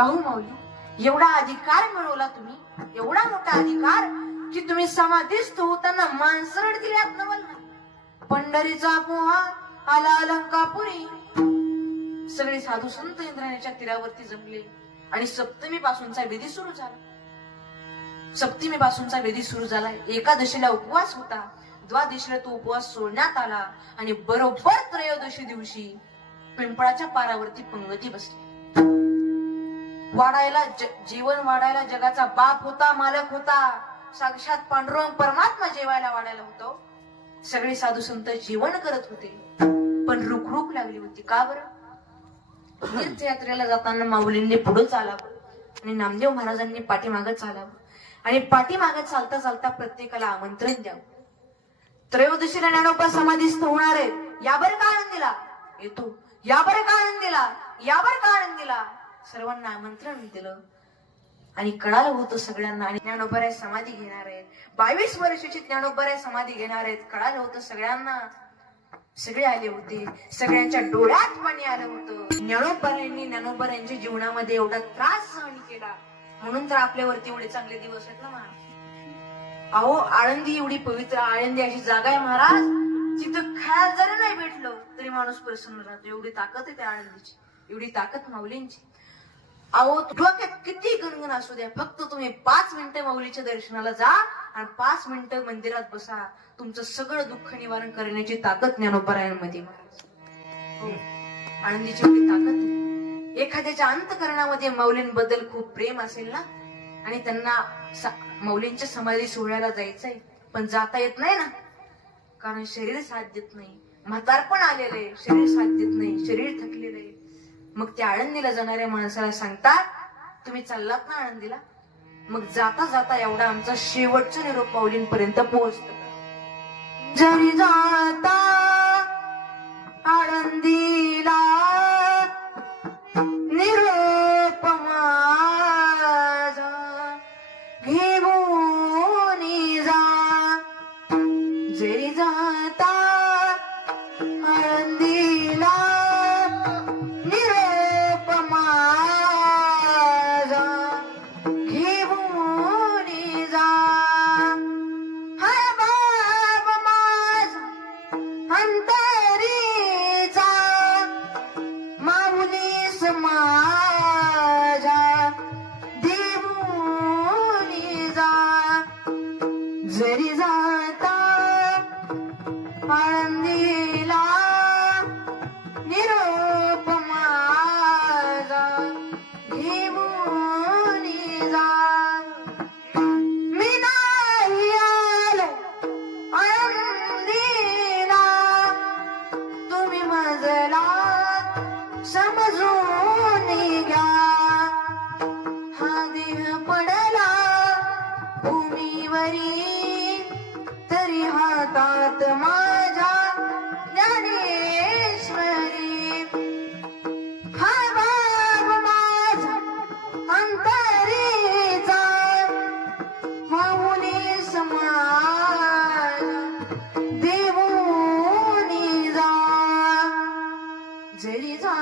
काहू माऊली? एवढा अधिकार मिळवला तुम्ही? एवढा मोठा अधिकार की तुम्ही समाधीस्थ होताना माणसं दिली यात पंढरीचा पोहा आला अलंकापुरी. सगळे साधू संत इंद्रायणीच्या तीरावरती जमले आणि सप्तमी पासूनचा विधी सुरू झाला. सप्तमी पासूनचा विधी सुरू झाला. एकादशीला उपवास होता. द्वादशीला तो उपवास सोडण्यात आला आणि बरोबर त्रयोदशी दिवशी पिंपळाच्या पारावरती पंगती बसली. वाढायला जीवन वाढायला जगाचा बाप होता मालक होता. साक्षात पांडुरंग परमात्मा जेवायला वाढायला होतो. सगळे साधू संत जीवन करत होते पण रुखरुख लागली होती. का बरं? तीर्थयात्रेला जाताना माऊलींनी पुढे चालावं आणि नामदेव महाराजांनी पाठीमागं चालावं आणि पाठीमागं चालता चालता प्रत्येकाला आमंत्रण द्यावं. त्रयोदशीला ज्ञानोपा समाधीस्थ होणार आहे. यावर का आनंद दिला? येतो. यावर का आनंद दिला? यावर का आनंद दिला? सर्वांना आमंत्रण दिलं. आणि कळालं होतं सगळ्यांना आणि ज्ञानोबराय समाधी घेणार आहेत. बावीस वर्षाची ज्ञानोबराय समाधी घेणार आहेत. कळालं होतं सगळ्यांना. सगळे आले होते. सगळ्यांच्या डोळ्यात पाणी आलं होतं. ज्ञानोबरायांनी ज्ञानोबरायांच्या जीवनामध्ये एवढा त्रास सहन केला. म्हणून तर आपल्यावरती एवढे चांगले दिवस आहेत ना महाराज अहो आळंदी एवढी पवित्र आळंदी अशी जागा आहे महाराज. तिथं खायला जरी नाही भेटलं तरी माणूस प्रसन्न राहतो. एवढी ताकद आहे त्या आळंदीची. एवढी ताकद माऊलींची. अहो डोक्यात किती गणगण असू द्या. फक्त तुम्ही पाच मिनिटं माऊलीच्या दर्शनाला जा आणि पाच मिनिटं मंदिरात बसा. तुमचं सगळं दुःख निवारण करण्याची ताकद ज्ञानोपरायांमध्ये हो. आनंदीची ताकद एखाद्याच्या अंतकरणामध्ये माऊलींबद्दल खूप प्रेम असेल ना? आणि त्यांना मौलींच्या माऊलींच्या समाधी सोहळ्याला जायचंय पण जाता येत नाही ना? कारण शरीर साथ देत नाही. म्हातारपण आलेलं आहे. शरीर साथ देत नाही. शरीर थकलेलं आहे. मग त्या आळंदीला जाणाऱ्या माणसाला सांगतात तुम्ही चाललात ना आळंदीला? मग जाता जाता एवढा आमचा शेवटचा निरोप पावलींपर्यंत पोहोचतो. जरी जाता आळंदी माऊलीस माझा देऊनी जा. जरी जाता आळंदीला निरोप माझा. घेऊनी जा. मी नाही आलो आनंदीला तुम्ही मजला समजून भूमीवरी तरी हातात माझ्या ज्ञानेश्वरी. हा बाब माझ अंतरीचा माऊली समाज देऊनी जा. जरी जा